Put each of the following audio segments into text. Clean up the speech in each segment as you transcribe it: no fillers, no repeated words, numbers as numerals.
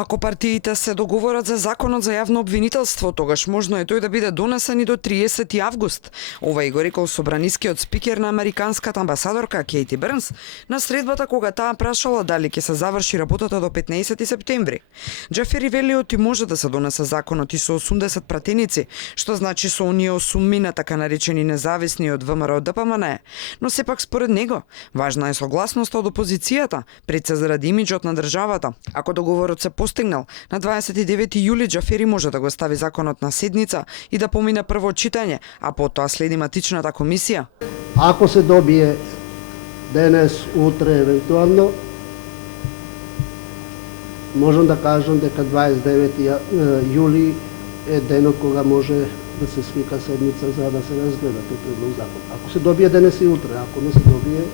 Ако партиите се договорат за законот за јавно обвинителство, тогаш можно е тој да биде донесен и до 30 август. Ова и го рекол собранискиот спикер на американската амбасадорка Кейти Бернс на средбата кога таа прашала дали ќе се заврши работата до 15 септември. Џафери вели оти може да се донесе законот и со 80 пратеници, што значи со оние 8 на така наречени независни од ВМРО ДПМН. Но сепак според него, важна е согласноста од опозицијата, пред се заради имиџот на државата. Ако договорот се постигнал, на 29 јули Џафери може да го стави законот на седница и да помине прво читање, а потоа следи матичната комисија. Ако се добие денес, утре, евентуално, можам да кажам дека 29 јули е денот кога може да се свика седница за да се разгледа тој предлог закон. Ако се добие денес и утре, ако не се добие,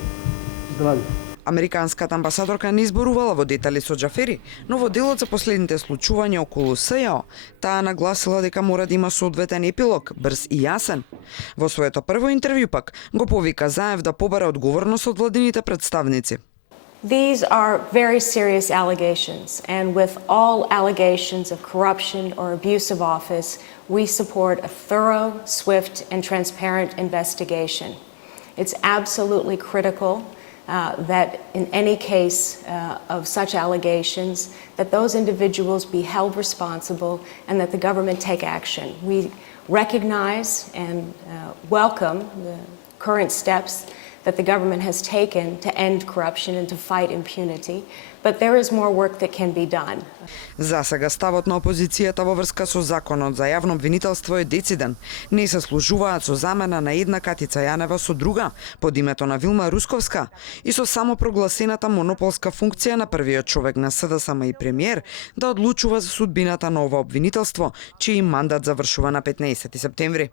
здравје. Американската амбасадорка не изборувала во детали со Џафери, но во делот за последните случувања околу СЈО, таа нагласила дека мора да има соодветен епилог, брз и јасен. Во своето прво интервју пак го повика Заев да побара одговорност од владините представници. These are very serious allegations, and with all allegations of corruption or abuse of office, we support a thorough, swift, and transparent investigation. It's absolutely critical that in any case of such allegations, that those individuals be held responsible and that the government take action. We recognize and welcome the current steps that the government has taken to end corruption and to fight impunity, but there is more work that can be done. За сега ставот на опозицијата во врска со законот за јавно обвинителство е дециден. Не се служуваат со замена на една Катица Јанева со друга, под името на Вилма Русковска, и со само прогласената монополска функција на првиот човек на СДСМ и премиер да одлучува за судбината на ова обвинителство, чиј мандат завршува на 15 септември.